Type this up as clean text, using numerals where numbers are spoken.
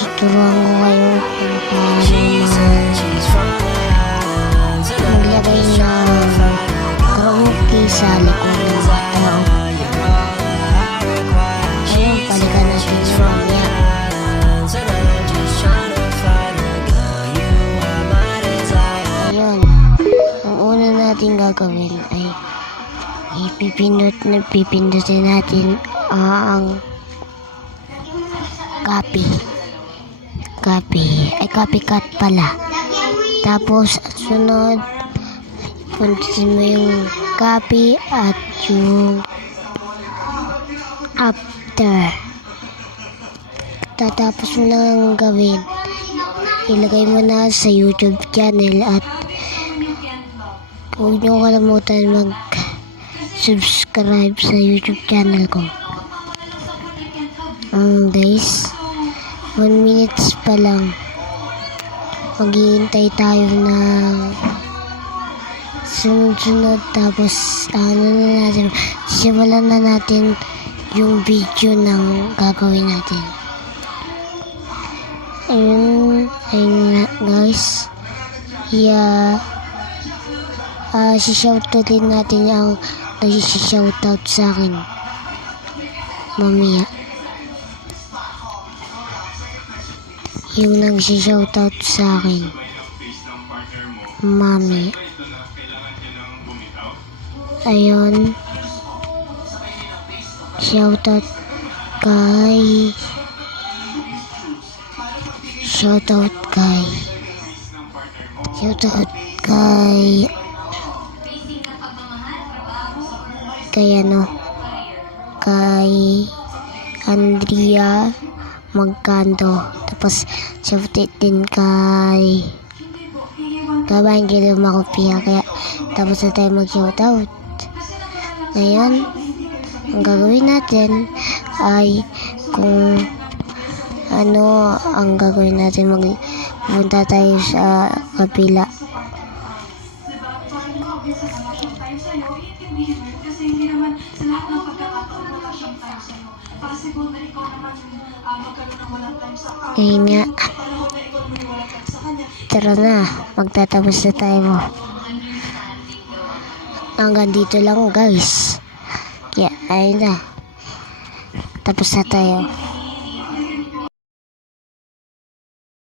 Tuturuan ko kayo kung paano maglagay ng croquis sa likod ng tao. Ayun, balikan natin yung mamaya. Ayun, ang una natin gagawin ay pipindutin natin ang copycat pala. Tapos sunod, puntusin mo yung copy at yung after. Tatapos mo lang gawin, ilagay mo na sa YouTube channel at huwag niyo kalimutan mag-subscribe sa YouTube channel ko. Guys, 1 minutes pa lang. Maghihintay tayo ng sunod-sunod, tapos simulan na natin yung video ng gagawin natin. Ayun guys, shoutout din natin yung nag-shoutout sa akin mamaya. Yung nag-shoutout sa akin mami. Ayun, shoutout kay Andrea Magkanto. Tapos shoutout din kay Kabangelo Makopia. Kaya tapos na tayo mag-shoutout. Ngayon, ang gagawin natin ay kung ano ang gagawin natin, magpunta tayo sa kapila. Ngayon nga, tara na, magtatapos na tayo. Hanggang dito lang guys. Kaya ayun na, tapos na tayo.